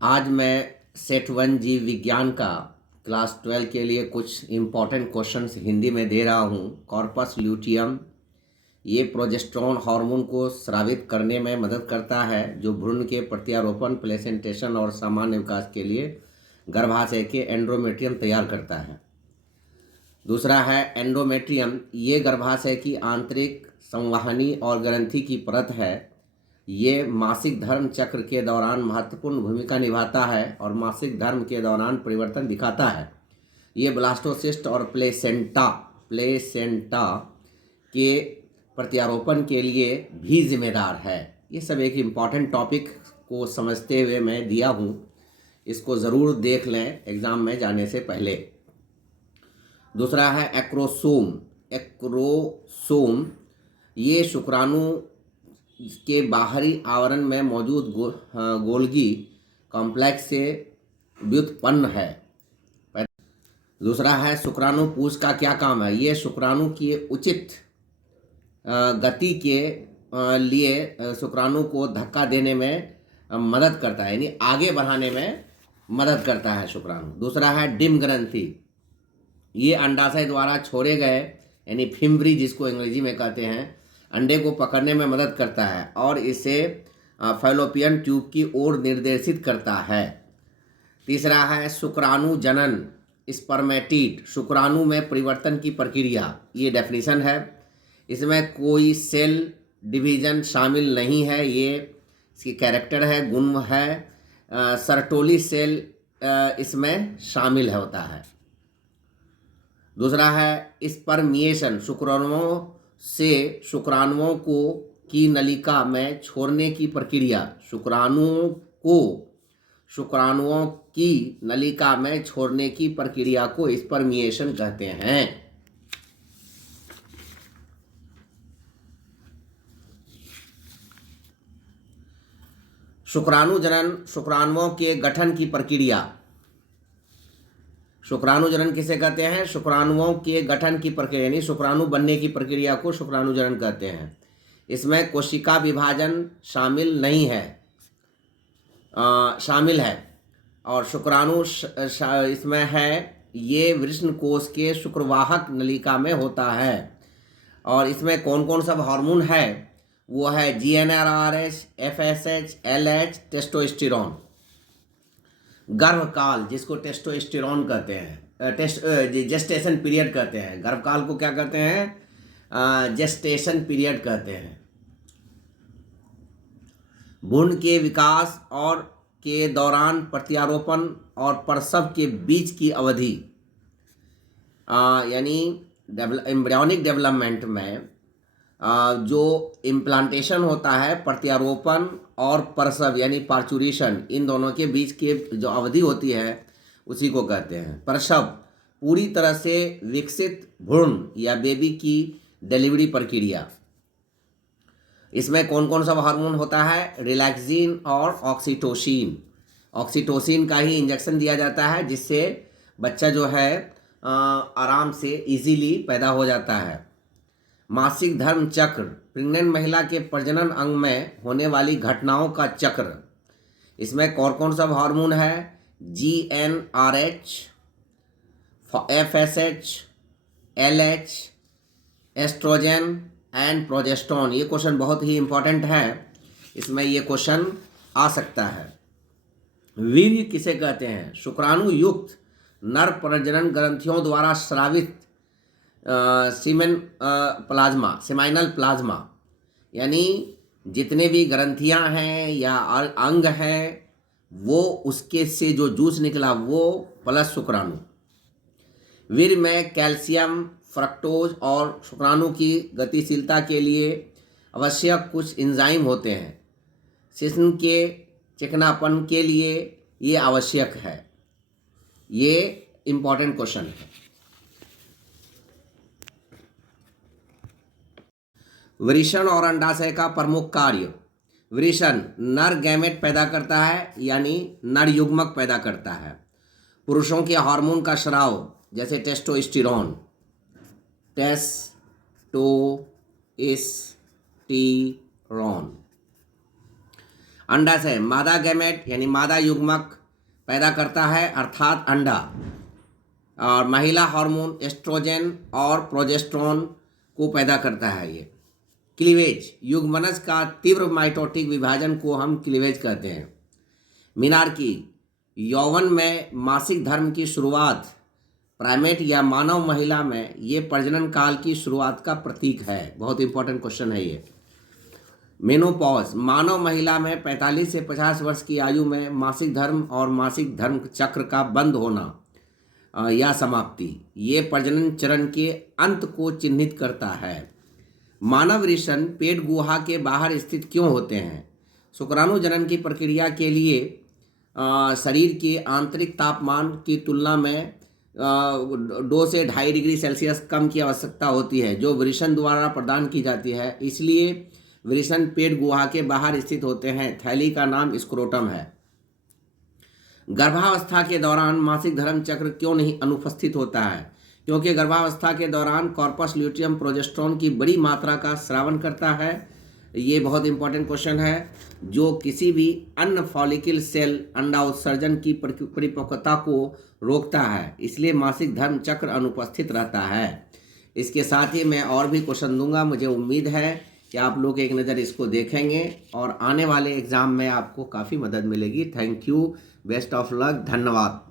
आज मैं सेट 1 जीव विज्ञान का क्लास 12 के लिए कुछ इम्पॉर्टेंट क्वेश्चंस हिंदी में दे रहा हूँ। कॉर्पस ल्यूटियम ये प्रोजेस्टेरोन हार्मोन को स्रावित करने में मदद करता है, जो भ्रूण के प्रत्यारोपण, प्लेसेंटेशन और सामान्य विकास के लिए गर्भाशय के एंडोमेट्रियम तैयार करता है। दूसरा है एंडोमेट्रियम। ये गर्भाशय की आंतरिक संवहनी और ग्रंथि की परत है। ये मासिक धर्म चक्र के दौरान महत्वपूर्ण भूमिका निभाता है और मासिक धर्म के दौरान परिवर्तन दिखाता है। ये ब्लास्टोसिस्ट और प्लेसेंटा के प्रत्यारोपण के लिए भी जिम्मेदार है। ये सब एक इम्पॉर्टेंट टॉपिक को समझते हुए मैं दिया हूँ, इसको ज़रूर देख लें एग्ज़ाम में जाने से पहले। दूसरा है एक्रोसोम। एक्रोसोम ये शुक्राणु के बाहरी आवरण में मौजूद गोल्गी कॉम्प्लेक्स से व्युत्पन्न है। दूसरा है शुक्राणु पूंछ का क्या काम है। ये शुक्राणु की उचित गति के लिए शुक्राणु को धक्का देने में मदद करता है, यानी आगे बढ़ाने में मदद करता है शुक्राणु। दूसरा है डिम ग्रंथि। ये अंडाशय द्वारा छोड़े गए यानी फिम्बरी जिसको अंग्रेजी में कहते हैं, अंडे को पकड़ने में मदद करता है और इसे फैलोपियन ट्यूब की ओर निर्देशित करता है। तीसरा है शुक्राणु जनन, स्पर्मेटिड, शुक्राणु में परिवर्तन की प्रक्रिया। ये डेफिनेशन है। इसमें कोई सेल डिवीजन शामिल नहीं है, ये इसकी कैरेक्टर है, गुण है। सर्टोली सेल इसमें शामिल होता है। दूसरा है स्पर्मिएशन, शुक्राणुओं से शुक्राणुओं को की नलिका में छोड़ने की प्रक्रिया। शुक्राणुओं को शुक्राणुओं की नलिका में छोड़ने की प्रक्रिया को स्पर्मिएशन कहते हैं। शुक्राणु जनन, शुक्राणुओं के गठन की प्रक्रिया। शुक्राणु जनन किसे कहते हैं? शुक्राणुओं के गठन की प्रक्रिया यानी शुक्राणु बनने की प्रक्रिया को शुक्राणु जनन कहते हैं। इसमें कोशिका विभाजन शामिल नहीं है, शामिल है। और शुक्राणु इसमें है, ये वृषण कोश के शुक्रवाहक नलिका में होता है। और इसमें कौन कौन सा हार्मोन है? वो है GnRH, FSH, LH, टेस्टोस्टेरोन। गर्भकाल जिसको टेस्टोस्टेरोन कहते हैं, जेस्टेशन पीरियड कहते हैं। गर्भकाल को क्या कहते हैं? जेस्टेशन पीरियड कहते हैं। भ्रूण के विकास और के दौरान प्रत्यारोपण और प्रसव के बीच की अवधि, यानी एम्ब्रियोनिक डेवलपमेंट में जो इम्प्लांटेशन होता है, प्रत्यारोपण और प्रसव यानी पार्चुरेशन, इन दोनों के बीच के जो अवधि होती है उसी को कहते हैं प्रसव। पूरी तरह से विकसित भ्रूण या बेबी की डिलीवरी प्रक्रिया। इसमें कौन कौन सा हार्मोन होता है? रिलैक्सिन और ऑक्सीटोसिन। ऑक्सीटोसिन का ही इंजेक्शन दिया जाता है, जिससे बच्चा जो है आराम से इजीली पैदा हो जाता है। मासिक धर्म चक्र, प्रेग्नेंट महिला के प्रजनन अंग में होने वाली घटनाओं का चक्र। इसमें कौन कौन सा हार्मोन है? GnRH, FSH, LH, oestrogen and progesterone. ये क्वेश्चन बहुत ही इंपॉर्टेंट है, इसमें ये क्वेश्चन आ सकता है। वीर्य किसे कहते हैं? शुक्राणु युक्त नर प्रजनन ग्रंथियों द्वारा स्रावित सेमाइनल प्लाज्मा, यानी जितने भी ग्रंथियां हैं या अंग हैं, वो उसके से जो जूस निकला वो प्लस शुक्राणु। वीर्य में कैल्शियम, फ्रक्टोज और शुक्राणु की गतिशीलता के लिए आवश्यक कुछ एंजाइम होते हैं। शिशु के चिकनापन के लिए ये आवश्यक है। ये इम्पॉर्टेंट क्वेश्चन है। वृषण और अंडाशय का प्रमुख कार्य। वृषण नर गैमेट पैदा करता है, यानी नर युग्मक पैदा करता है। पुरुषों के हार्मोन का स्राव, जैसे टेस्टोस्टेरोन, टेस्टोस्टेरोन। अंडा से मादा गैमेट यानी मादा युग्मक पैदा करता है अर्थात अंडा, और महिला हार्मोन एस्ट्रोजन और प्रोजेस्टेरोन को पैदा करता है ये। क्लीवेज, युग्मनज का तीव्र माइटोटिक विभाजन को हम क्लीवेज कहते हैं। मीनार्की, यौवन में मासिक धर्म की शुरुआत। प्राइमेट या मानव महिला में ये प्रजनन काल की शुरुआत का प्रतीक है। बहुत इंपॉर्टेंट क्वेश्चन है ये। मेनोपॉज, मानव महिला में 45 से 50 वर्ष की आयु में मासिक धर्म और मासिक धर्म चक्र का बंद होना या समाप्ति, ये प्रजनन चरण के अंत को चिन्हित करता है। मानव वृषण पेट गुहा के बाहर स्थित क्यों होते हैं? शुक्राणु जनन की प्रक्रिया के लिए शरीर के आंतरिक तापमान की तुलना में 2 से 2.5 डिग्री सेल्सियस कम की आवश्यकता होती है, जो वृषण द्वारा प्रदान की जाती है। इसलिए वृषण पेट गुहा के बाहर स्थित होते हैं। थैली का नाम स्क्रोटम है। गर्भावस्था के दौरान मासिक धर्म चक्र क्यों नहीं अनुपस्थित होता है? क्योंकि गर्भावस्था के दौरान कॉर्पस ल्यूटियम प्रोजेस्टेरोन की बड़ी मात्रा का स्रावन करता है। ये बहुत इंपॉर्टेंट क्वेश्चन है, जो किसी भी अन्य फॉलिकल सेल अंडा उत्सर्जन की परिपक्वता को रोकता है, इसलिए मासिक धर्म चक्र अनुपस्थित रहता है। इसके साथ ही मैं और भी क्वेश्चन दूंगा। मुझे उम्मीद है कि आप लोग एक नज़र इसको देखेंगे और आने वाले एग्ज़ाम में आपको काफ़ी मदद मिलेगी। Thank you, best of luck, धन्यवाद।